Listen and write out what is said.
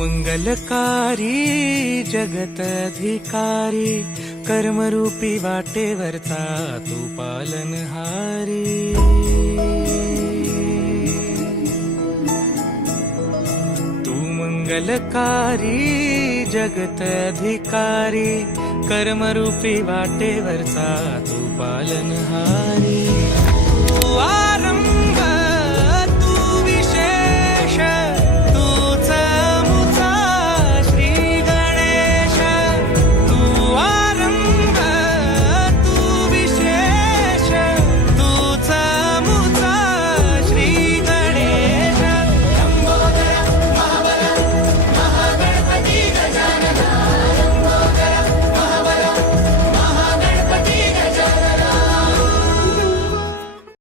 मंगलकारी अधिकारी कर्मरूपी वाटे वर्चा पालन तू पालनहारी तू मंगलकारी जगतधिकारी कर्मरूपी वाटे वरता तू